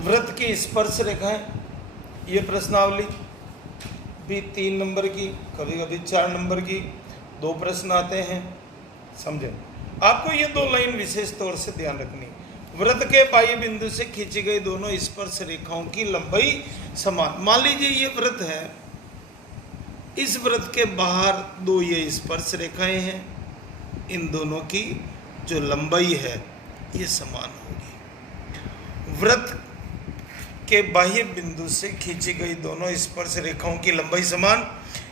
वृत्त की स्पर्श रेखाएं, ये प्रश्नावली भी 3 नंबर की, कभी कभी 4 नंबर की 2 प्रश्न आते हैं। समझे? आपको ये 2 लाइन विशेष तौर से ध्यान रखनी। वृत्त के बाह्य बिंदु से खींची गई दोनों स्पर्श रेखाओं की लंबाई समान। मान लीजिए ये वृत्त है, इस वृत्त के बाहर 2 ये स्पर्श रेखाएं हैं, इन दोनों की जो लंबाई है ये समान होगी। वृत्त के बाह्य बिंदु से खींची गई दोनों स्पर्श रेखाओं की लंबाई समान,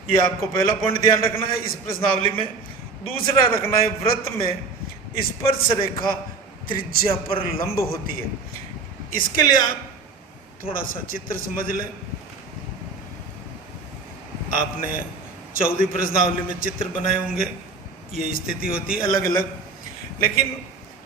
ये आपको पहला पॉइंट ध्यान रखना है इस प्रश्नावली में। दूसरा रखना है, वृत्त में स्पर्श रेखा त्रिज्या पर लंब होती है। इसके लिए आप थोड़ा सा चित्र समझ लें। आपने 14वीं प्रश्नावली में चित्र बनाए होंगे, ये स्थिति होती है अलग अलग, लेकिन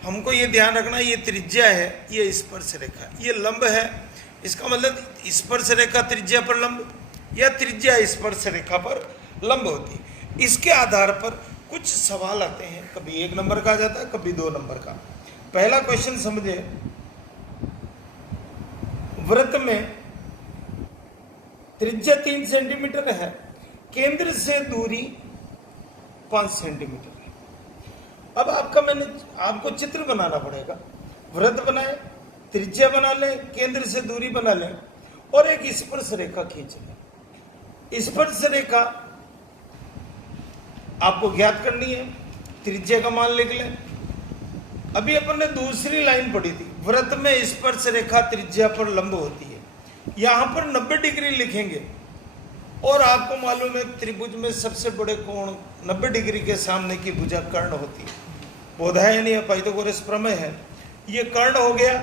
हमको ये ध्यान रखना, ये त्रिज्या है, ये स्पर्श रेखा, ये लंब है। इसका मतलब स्पर्श रेखा त्रिज्या पर लंब या त्रिज्या स्पर्श रेखा पर लंब होती है। इसके आधार पर कुछ सवाल आते हैं, कभी 1 नंबर का आ जाता है, कभी 2 नंबर का। पहला क्वेश्चन समझे, वृत्त में त्रिज्या 3 सेंटीमीटर है, केंद्र से दूरी 5 सेंटीमीटर है। अब आपको चित्र बनाना पड़ेगा। वृत्त बनाए, त्रिज्या बना लें, केंद्र से दूरी बना लें और एक स्पर्श रेखा खींच लें। स्पर्श रेखा आपको ज्ञात करनी है, त्रिज्या का मान लिख लें। अभी अपन ने दूसरी लाइन पढ़ी थी, वृत्त में स्पर्श रेखा त्रिज्या पर लंब होती है। यहां पर 90 डिग्री लिखेंगे और आपको मालूम है त्रिभुज में सबसे बड़े कोण 90 डिग्री के सामने की भुजा कर्ण होती है। बोधायन या पाइथागोरस प्रमेय है, ये कर्ण हो गया।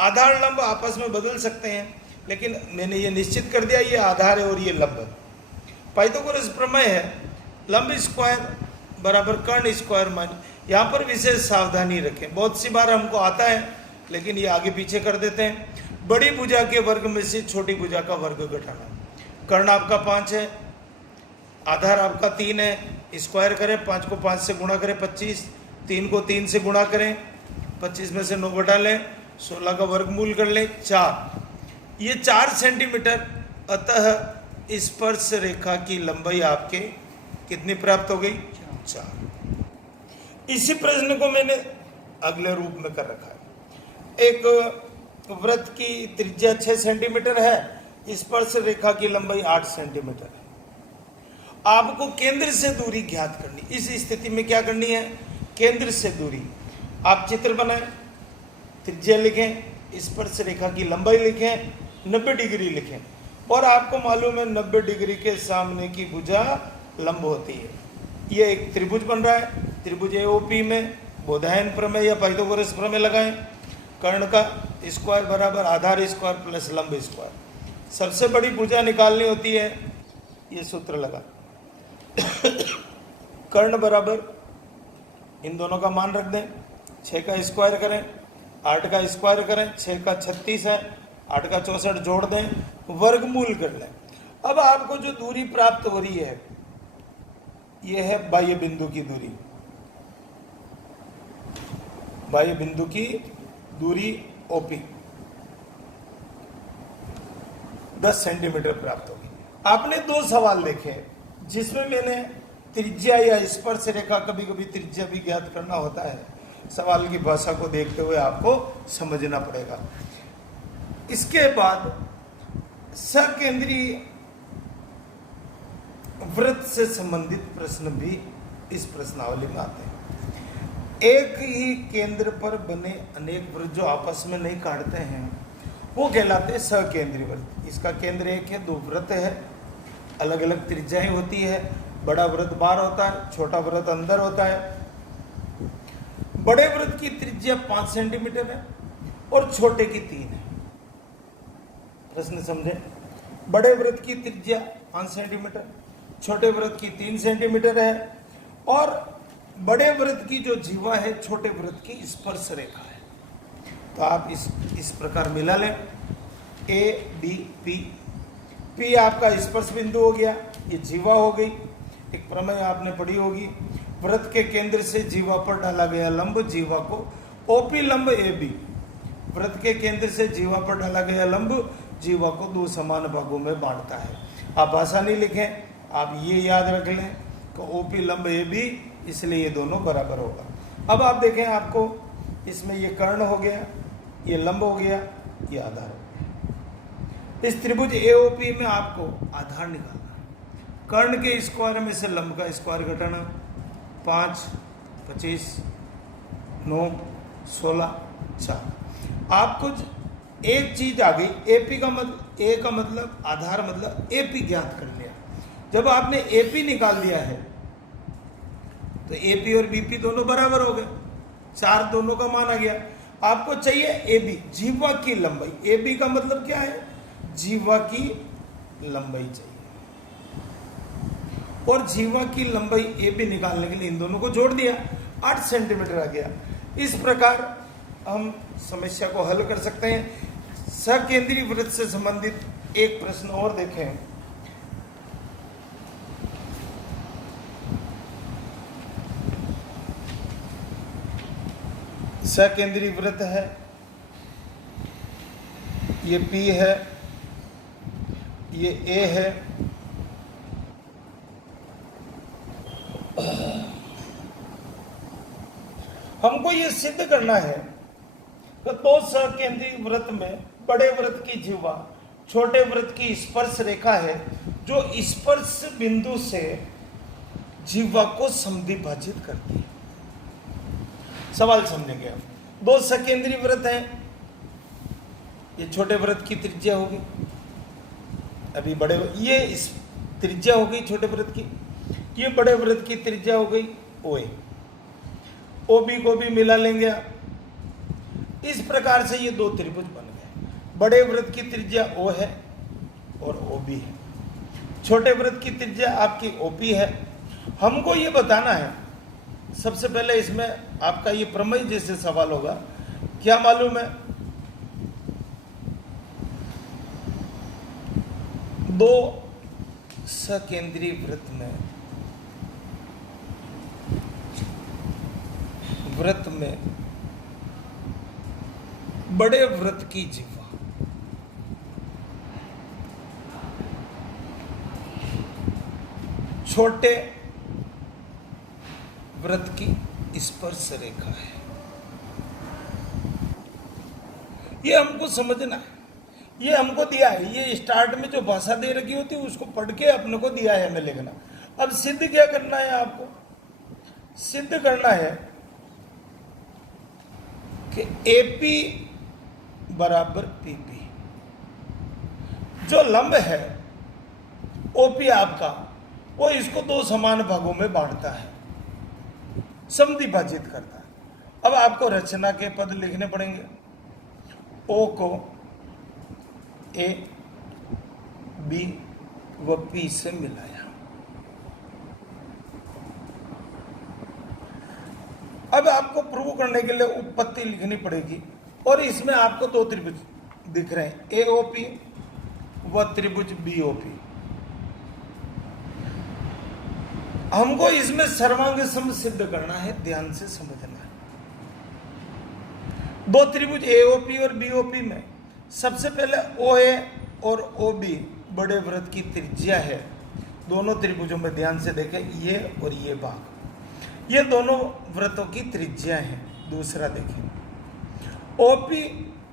आधार लंब आपस में बदल सकते हैं, लेकिन मैंने ये निश्चित कर दिया ये आधार है और ये लंब है। पाइथागोरस प्रमेय है, लंब स्क्वायर बराबर कर्ण स्क्वायर माइनस। यहाँ पर विशेष सावधानी रखें, बहुत सी बार हमको आता है लेकिन ये आगे पीछे कर देते हैं। बड़ी भुजा के वर्ग में से छोटी भुजा का वर्ग घटाना। कर्ण आपका 5 है, आधार आपका 3 है, स्क्वायर करें, 5 को 5 से गुणा करें 25, 3 को 3 से गुणा करें, 25 में से 9 घटा लें, 16 का वर्गमूल कर लें 4। ये 4 सेंटीमीटर। अतः स्पर्श रेखा की लंबाई आपके कितनी प्राप्त हो गई? 4। इसी प्रश्न को मैंने अगले रूप में कर रखा है। एक वृत्त की त्रिज्या 6 सेंटीमीटर है, स्पर्श रेखा की लंबाई 8 सेंटीमीटर है। आपको केंद्र से दूरी ज्ञात करनी। इस स्थिति में क्या करनी है? केंद्र से दूरी। आप चित्र बनाएं, त्रिज्या लिखें, स्पर्श रेखा की लंबाई लिखें, 90 डिग्री लिखें और आपको मालूम है 90 डिग्री के सामने की भुजा लंब होती है। ये एक त्रिभुज बन रहा है। त्रिभुज एओपी में बोधायन प्रमेय या पाइथागोरस प्रमेय लगाएं। कर्ण का स्क्वायर बराबर आधार स्क्वायर प्लस लंब स्क्वायर। सबसे बड़ी भुजा निकालनी होती है, ये सूत्र लगा। कर्ण बराबर इन दोनों का मान रख दें, 6 का स्क्वायर करें, 8 का स्क्वायर करें, 6 का 36 है, 8 का 64 जोड़ दें, वर्गमूल कर लें। अब आपको जो दूरी प्राप्त हो रही है यह है बाह्य बिंदु की दूरी। बाह्य बिंदु की दूरी ओपी 10 सेंटीमीटर प्राप्त होगी। आपने 2 सवाल देखे जिसमें मैंने त्रिज्या या स्पर्श रेखा, कभी कभी त्रिज्या भी ज्ञात करना होता है। सवाल की भाषा को देखते हुए आपको समझना पड़ेगा। इसके बाद सकेंद्रीय वृत्त से संबंधित प्रश्न भी इस प्रश्नावली में आते हैं। एक ही केंद्र पर बने अनेक वृत्त जो आपस में नहीं काटते हैं वो कहलाते हैं सकेंद्रीय वृत्त। इसका केंद्र एक है, 2 वृत्त है, अलग अलग त्रिज्याएं होती है। बड़ा वृत्त बाहर होता है, छोटा वृत्त अंदर होता है। बड़े वृत्त की त्रिज्या 5 सेंटीमीटर है और छोटे की 3 है। प्रश्न समझे? बड़े वृत्त की त्रिज्या 5 सेंटीमीटर, छोटे वृत्त की 3 सेंटीमीटर है और बड़े वृत्त की जो जीवा है छोटे वृत्त की स्पर्श रेखा है। तो आप इस प्रकार मिला लें, ए बी पी। पी आपका स्पर्श बिंदु हो गया, ये जीवा हो गई। एक प्रमेय आपने पढ़ी होगी, वृत्त के केंद्र से जीवा पर डाला गया लंब जीवा को ओपी लंब ए बी। वृत्त के केंद्र से जीवा पर डाला गया लंब जीवा को दो समान भागों में बांटता है। आप आसानी लिखें, आप ये याद रख लें कि ओपी लंब ए बी, इसलिए ये दोनों बराबर होगा। अब आप देखें, आपको इसमें ये कर्ण हो गया, ये लंब हो गया, ये आधार हो गया। इस त्रिभुज एओपी में आपको आधार निकालना है। कर्ण के स्क्वायर में से लंब का स्क्वायर घटाना, 5, 25, 9, 16, 4। आपको एक चीज आ गई, एपी का मतलब, ए का मतलब आधार मतलब एपी ज्ञात कर लिया। जब आपने एपी निकाल दिया है तो एपी और बीपी दोनों बराबर हो गए, 4 दोनों का मान आ गया। आपको चाहिए एबी, जीवा की लंबाई। एबी का मतलब क्या है? जीवा की लंबाई चाहिए, और जीवा की लंबाई एबी निकालने के लिए इन दोनों को जोड़ दिया, 8 सेंटीमीटर आ गया। इस प्रकार हम समस्या को हल कर सकते हैं। सकेंद्रीय वृत्त से संबंधित एक प्रश्न और देखें। सकेंद्रीय वृत्त है, ये P है, ये A है, हमको ये सिद्ध करना है कि दो सकेंद्रीय वृत्त में बड़े वृत्त की जीवा छोटे वृत्त की स्पर्श रेखा है, जो स्पर्श बिंदु से जीवा को समद्विभाजित करती है। सवाल समझेंगे हम। दो सकेंद्रीय वृत्त हैं, ये छोटे वृत्त की त्रिज्या होगी, अभी बड़े, ये इस त्रिज्या हो गई छोटे वृत्त की, ये बड़े वृत्त की त्रिज्या हो गई ओए। ओबी को भी मिला लेंगे आप। इस प्रकार से ये दो त्रिभुज बन गए। बड़े वृत्त की त्रिज्या ओ है और ओबी है, छोटे वृत्त की त्रिज्या आपकी ओपी है। हमको ये बताना है, सबसे पहले इसमें आपका ये प्रमेय जैसे सवाल होगा, क्या मालूम है? दो सकेंद्रीय वृत्त में बड़े वृत्त की जीवा छोटे वृत्त की स्पर्श रेखा है। ये हमको समझना है, ये हमको दिया है। ये स्टार्ट में जो भाषा दे रखी होती है उसको पढ़ के अपने को दिया है हमें लिखना। अब सिद्ध क्या करना है? आपको सिद्ध करना है कि एपी बराबर पीपी। जो लंब है ओपी आपका, वो इसको दो समान भागों में बांटता है, समद्विभाजित करता है। अब आपको रचना के पद लिखने पड़ेंगे। ओ को ए, बी व पी से मिलाया। अब आपको प्रूव करने के लिए उत्पत्ति लिखनी पड़ेगी, और इसमें आपको दो त्रिभुज दिख रहे हैं, एओपी व त्रिभुज बीओपी। हमको इसमें सर्वांग सम सिद्ध करना है, ध्यान से समझना है। दो त्रिभुज एओपी और बीओपी में सबसे पहले ओए और ओबी बड़े वृत्त की त्रिज्या है। दोनों त्रिभुजों में ध्यान से देखें, ये और ये भाग, ये दोनों वृत्तों की त्रिज्या है। दूसरा देखें, ओपी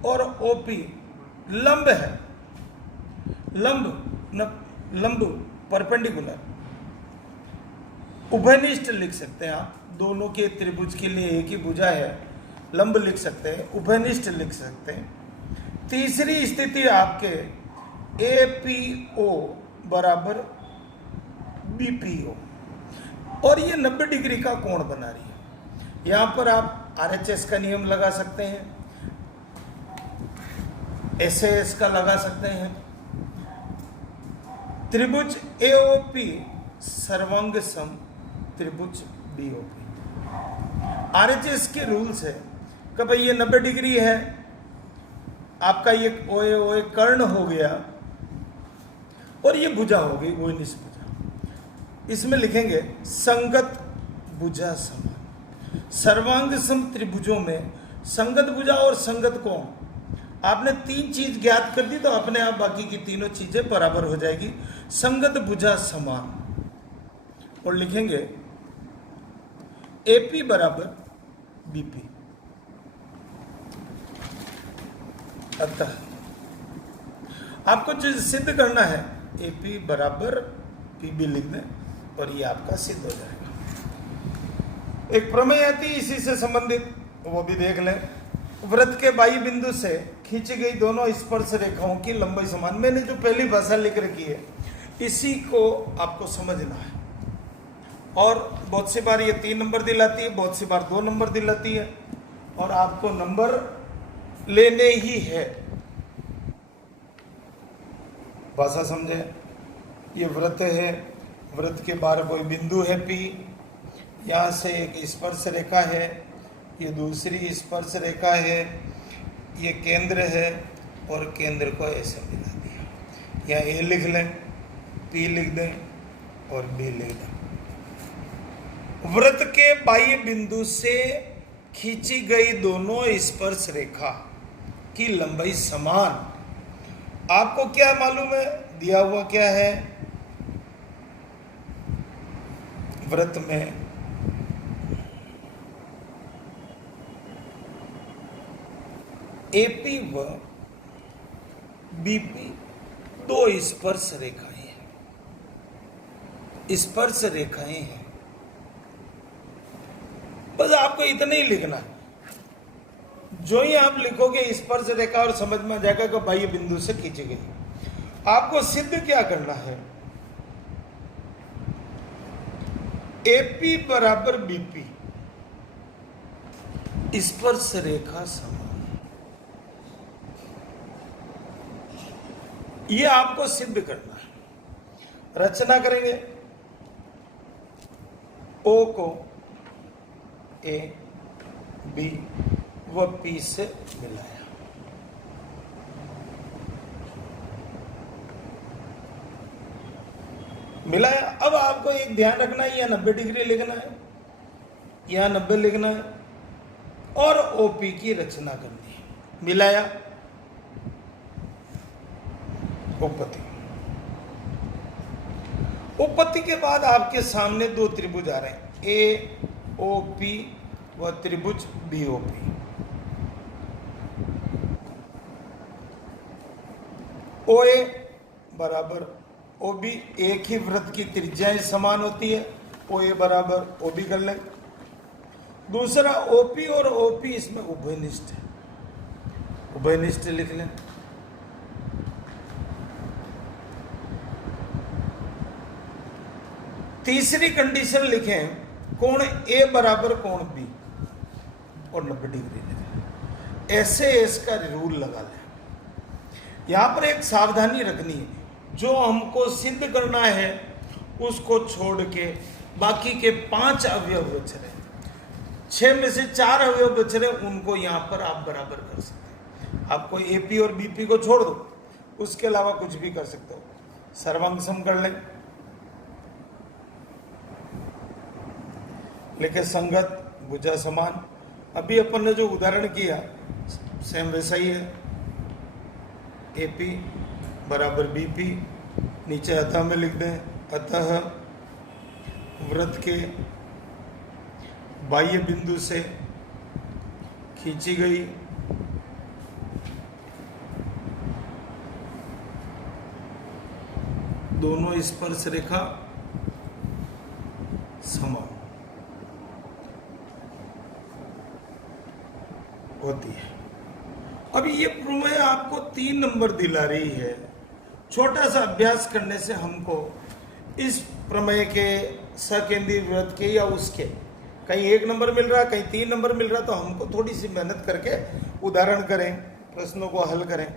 और ओपी लंब है, लंब परपेंडिकुलर, उभयनिष्ठ लिख सकते हैं आप। दोनों के त्रिभुज के लिए एक ही भुजा है, लंब लिख सकते हैं, उभयनिष्ठ लिख सकते हैं। तीसरी स्थिति आपके एपीओ बराबर बीपीओ, और ये 90 डिग्री का कोण बना रही है। यहां पर आप आरएचएस का नियम लगा सकते हैं, एसएएस का लगा सकते हैं। त्रिभुज एओपी सर्वांग सम त्रिभुज बीओपी। आरएचएस के रूल्स है कि भाई ये 90 डिग्री है, आपका ये ओए ओए कर्ण हो गया, और ये भुजा हो गई ओनिस भुजा। इसमें लिखेंगे संगत भुजा समान। सर्वांग सम त्रिभुजों में संगत भुजा और संगत कोण आपने 3 चीज ज्ञात कर दी तो अपने आप बाकी की तीनों चीजें बराबर हो जाएगी। संगत भुजा समान, और लिखेंगे एपी बराबर बीपी। अतः आपको जो सिद्ध करना है एपी बराबर पीबी लिख दें और ये आपका सिद्ध हो जाएगा। एक प्रमेय आती है इसी से संबंधित, वो भी देख लें। वृत्त के बाह्य बिंदु से खींची गई दोनों स्पर्श रेखाओं की लंबाई समान। मैंने जो पहली भाषा लिख रखी है इसी को आपको समझना है। और बहुत सी बार ये 3 नंबर दिलाती है, बहुत सी बार 2 नंबर दिलाती है, और आपको नंबर लेने ही है। भाषा समझे। ये वृत्त है, वृत्त के बाहर कोई बिंदु है P, यहाँ से एक स्पर्श रेखा है, ये दूसरी स्पर्श रेखा है, ये केंद्र है, और केंद्र को ऐसे मिला दिया। यहाँ A लिख लें, P लिख दें और B लिख दें। वृत्त के बाह्य बिंदु से खींची गई दोनों स्पर्श रेखा की लंबाई समान। आपको क्या मालूम है? दिया हुआ क्या है? वृत्त में एपी व बीपी 2 स्पर्श रेखाएं हैं। स्पर्श रेखाएं हैं, बस आपको इतना ही लिखना है। जो ही आप लिखोगे स्पर्श रेखा और समझ में आ जाएगा कि बाह्य बिंदु से खींची गई। आपको सिद्ध क्या करना है? एपी बराबर बीपी स्पर्श रेखा समान। ये आपको सिद्ध करना है। रचना करेंगे। ओ को ए बी व पी से मिलाया। मिलाया। अब आपको एक ध्यान रखना है, यहाँ 90 डिग्री लिखना है, यहाँ 90 लिखना है, और ओपी की रचना करनी है। मिलाया, उपपत्ति। उपपत्ति के बाद आपके सामने 2 त्रिभुज आ रहे हैं, ए ओ पी व त्रिभुज बी ओ पी। ओ ए बराबर ओ बी, एक ही वृत्त की त्रिज्याएं समान होती है। ओ ए बराबर ओ बी कर लें। दूसरा ओ पी और ओ पी इसमें उभयनिष्ठ है, उभयनिष्ठ लिख लें। तीसरी कंडीशन लिखें, कोण ए बराबर कोण बी और 90 डिग्री लिखें। ऐसे इसका रूल लगा लें। यहां पर एक सावधानी रखनी है, जो हमको सिद्ध करना है उसको छोड़ के बाकी के 5 अवयव बच रहे, 6 में से 4 अवयव बच रहे, उनको यहां पर आप बराबर कर सकते हैं। आपको एपी और बीपी को छोड़ दो, उसके अलावा कुछ भी कर सकते हो। सर्वांग सम कर लें। लेकिन संगत भुजा समान। अभी अपन ने जो उदाहरण किया सेम वैसा ही है। एपी बराबर बीपी, नीचे अतः में लिख दें। अतः वृत्त के बाह्य बिंदु से खींची गई दोनों स्पर्श रेखा समान होती है। अभी ये प्रमेय आपको 3 नंबर दिला रही है। छोटा सा अभ्यास करने से हमको इस प्रमेय के सकेंद्रीय वृत्त के या उसके कहीं 1 नंबर मिल रहा, कहीं 3 नंबर मिल रहा, तो हमको थोड़ी सी मेहनत करके उदाहरण करें, प्रश्नों को हल करें।